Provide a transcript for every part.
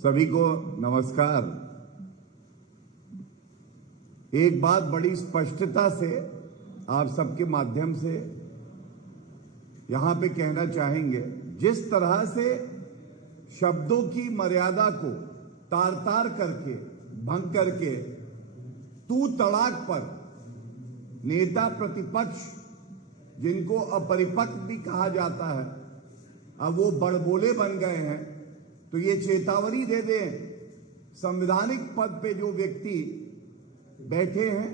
सभी को नमस्कार। एक बात बड़ी स्पष्टता से आप सबके माध्यम से यहां पे कहना चाहेंगे, जिस तरह से शब्दों की मर्यादा को तार तार करके भंग करके तू तड़ाक पर नेता प्रतिपक्ष, जिनको अपरिपक्व भी कहा जाता है, अब वो बड़बोले बन गए हैं, तो ये चेतावनी दे दें संवैधानिक पद पे जो व्यक्ति बैठे हैं,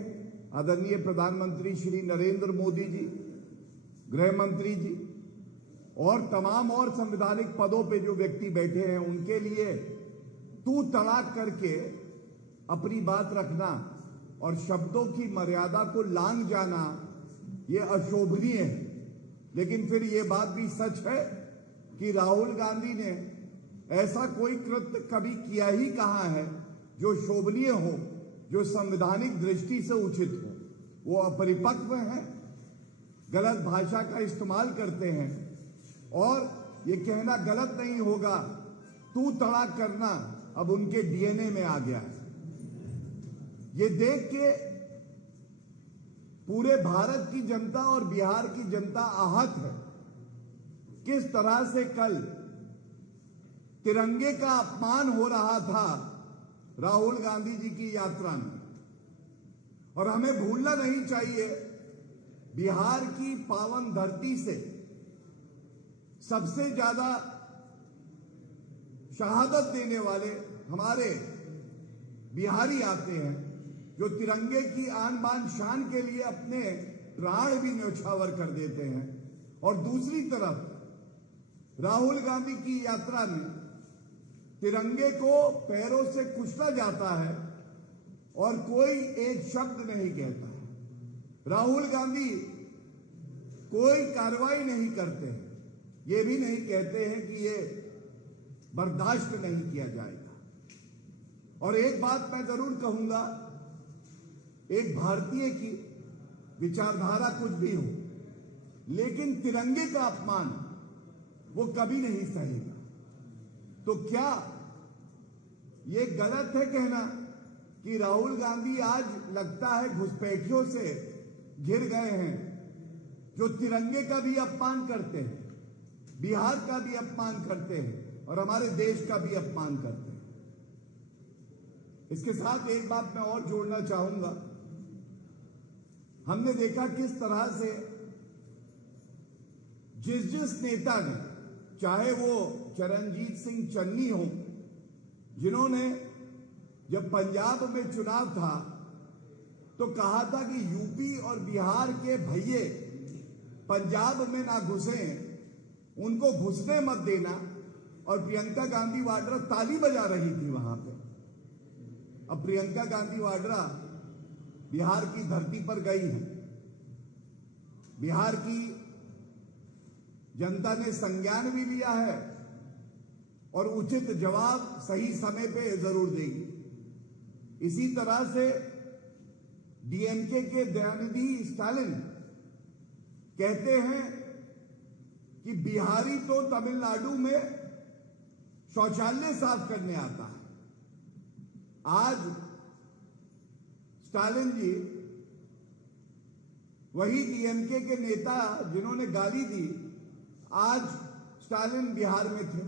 आदरणीय प्रधानमंत्री श्री नरेंद्र मोदी जी, गृह मंत्री जी और तमाम और संवैधानिक पदों पे जो व्यक्ति बैठे हैं, उनके लिए तू तड़ाक करके अपनी बात रखना और शब्दों की मर्यादा को लांघ जाना, ये अशोभनीय है। लेकिन फिर ये बात भी सच है कि राहुल गांधी ने ऐसा कोई कृत्य कभी किया ही कहाँ है जो शोभनीय हो, जो संवैधानिक दृष्टि से उचित हो। वो अपरिपक्व हैं, गलत भाषा का इस्तेमाल करते हैं और ये कहना गलत नहीं होगा, तू तड़ाक करना अब उनके डीएनए में आ गया है। ये देख के पूरे भारत की जनता और बिहार की जनता आहत है। किस तरह से कल तिरंगे का अपमान हो रहा था राहुल गांधी जी की यात्रा में, और हमें भूलना नहीं चाहिए, बिहार की पावन धरती से सबसे ज्यादा शहादत देने वाले हमारे बिहारी आते हैं, जो तिरंगे की आन बान शान के लिए अपने प्राण भी न्यौछावर कर देते हैं। और दूसरी तरफ राहुल गांधी की यात्रा में तिरंगे को पैरों से कुचला जाता है और कोई एक शब्द नहीं कहता है। राहुल गांधी कोई कार्रवाई नहीं करते हैं, ये भी नहीं कहते हैं कि ये बर्दाश्त नहीं किया जाएगा। और एक बात मैं जरूर कहूंगा, एक भारतीय की विचारधारा कुछ भी हो, लेकिन तिरंगे का अपमान वो कभी नहीं सहेगा। तो क्या ये गलत है कहना कि राहुल गांधी आज लगता है घुसपैठियों से घिर गए हैं, जो तिरंगे का भी अपमान करते हैं, बिहार का भी अपमान करते हैं और हमारे देश का भी अपमान करते हैं। इसके साथ एक बात मैं और जोड़ना चाहूंगा, हमने देखा किस तरह से जिस नेता ने, चाहे वो चरणजीत सिंह चन्नी हो, जिन्होंने जब पंजाब में चुनाव था तो कहा था कि यूपी और बिहार के भैये पंजाब में ना घुसे, उनको घुसने मत देना, और प्रियंका गांधी वाड्रा ताली बजा रही थी वहां पे। अब प्रियंका गांधी वाड्रा बिहार की धरती पर गई है, बिहार की जनता ने संज्ञान भी लिया है और उचित जवाब सही समय पे जरूर देगी। इसी तरह से डीएमके के दयानिधि स्टालिन कहते हैं कि बिहारी तो तमिलनाडु में शौचालय साफ करने आता है। आज स्टालिन जी, वही डीएमके के नेता जिन्होंने गाली दी, आज स्टालिन बिहार में थे।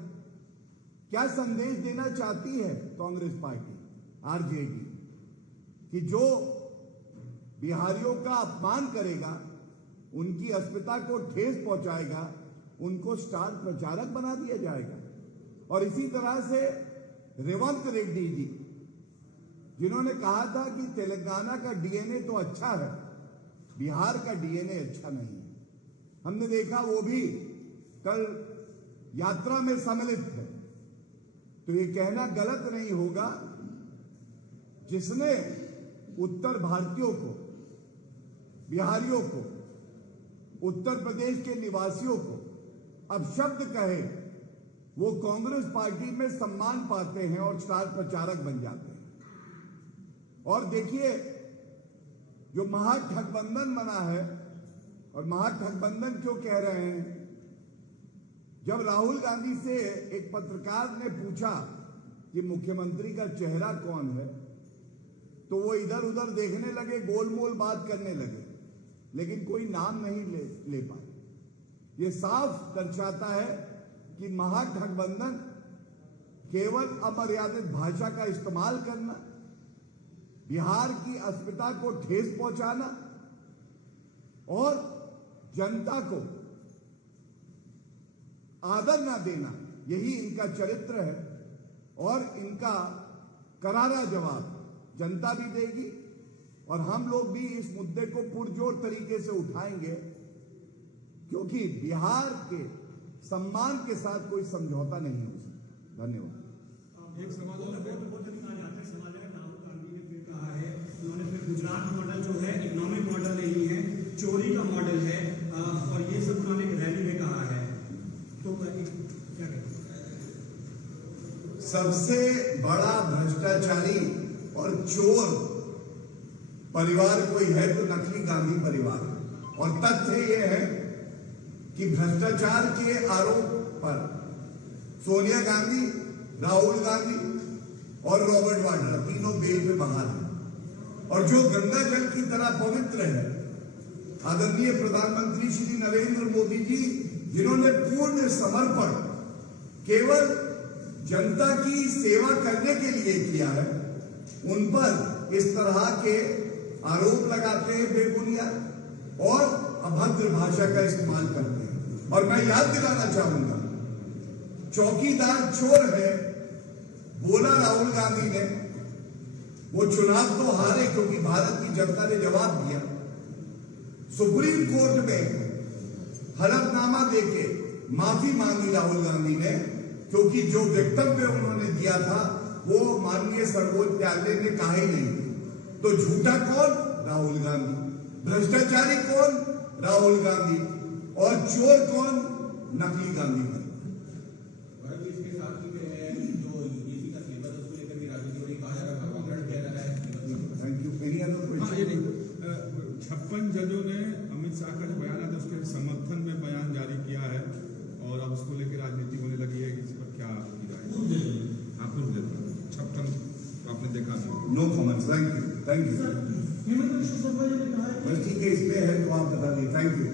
क्या संदेश देना चाहती है कांग्रेस पार्टी, आरजेडी, कि जो बिहारियों का अपमान करेगा, उनकी अस्मिता को ठेस पहुंचाएगा, उनको स्टार प्रचारक बना दिया जाएगा। और इसी तरह से रेवंत रेड्डी जी, जिन्होंने कहा था कि तेलंगाना का डीएनए तो अच्छा है, बिहार का डीएनए अच्छा नहीं है, हमने देखा वो भी कल यात्रा में सम्मिलित थे। तो ये कहना गलत नहीं होगा, जिसने उत्तर भारतीयों को, बिहारियों को, उत्तर प्रदेश के निवासियों को अब शब्द कहे, वो कांग्रेस पार्टी में सम्मान पाते हैं और स्टार प्रचारक बन जाते हैं। और देखिए, जो महागठबंधन बना है, और महागठबंधन क्यों कह रहे हैं, जब राहुल गांधी से एक पत्रकार ने पूछा कि मुख्यमंत्री का चेहरा कौन है, तो वो इधर उधर देखने लगे, गोलमोल बात करने लगे, लेकिन कोई नाम नहीं ले पाए। ये साफ दर्शाता है कि महागठबंधन केवल अमर्यादित भाषा का इस्तेमाल करना, बिहार की अस्मिता को ठेस पहुंचाना और जनता को आदर ना देना, यही इनका चरित्र है। और इनका करारा जवाब जनता भी देगी और हम लोग भी इस मुद्दे को पुरजोर तरीके से उठाएंगे, क्योंकि बिहार के सम्मान के साथ कोई समझौता नहीं हो सकता। धन्यवाद। एक सवाल और है, राहुल गांधी ने फिर कहा है, उन्होंने फिर गुजरात मॉडल जो है इकोनॉमिक मॉडल नहीं है, चोरी का मॉडल है, और ये सब उन्होंने एक रैली में कहा है। तो क्या कहते हैं? सबसे बड़ा भ्रष्टाचारी और चोर परिवार कोई है तो नकली गांधी परिवार है। और तथ्य यह है कि भ्रष्टाचार के आरोप पर सोनिया गांधी, राहुल गांधी और रॉबर्ट वाड्रा तीनों बेल पे बहाल हैं। और जो गंगा जल की तरह पवित्र है, आदरणीय प्रधानमंत्री श्री नरेंद्र मोदी जी, जिन्होंने पूर्ण समर्पण केवल जनता की सेवा करने के लिए किया है, उन पर इस तरह के आरोप लगाते हैं बेबुनियाद और अभद्र भाषा का इस्तेमाल करते हैं। और मैं याद दिलाना चाहूंगा, चौकीदार चोर है बोला राहुल गांधी ने, वो चुनाव तो हारे क्योंकि भारत की जनता ने जवाब दिया। सुप्रीम कोर्ट में हलफनामा देके माफी मांगी राहुल गांधी ने, क्योंकि जो वक्तव्य उन्होंने दिया था वो माननीय सर्वोच्च न्यायालय ने कहा ही नहीं। तो झूठा कौन? राहुल गांधी। भ्रष्टाचारी कौन? राहुल गांधी। और चोर कौन? नकली गांधी। इसके साथ ही है जो यूजीसी का सिलेबस उसको लेकर भी राजनीति हो रही, कहा जा रहा है भगवान किया जा रहा है। Thank you. Any other question? 56 जजों ने अमित शाह का जो बयान है उसके समर्थन में बयान जारी किया है और अब उसको लेकर राजनीति होने लगी है। इस पर क्या की राय है? हाँ, पूर्व देता 56 आपने देखा था। No comments. Thank you. Thank you. Hemant Biswa Sarma ji ने कहा है बस ठीक है, इस पे है तो आप बता दीजिए। Thank you.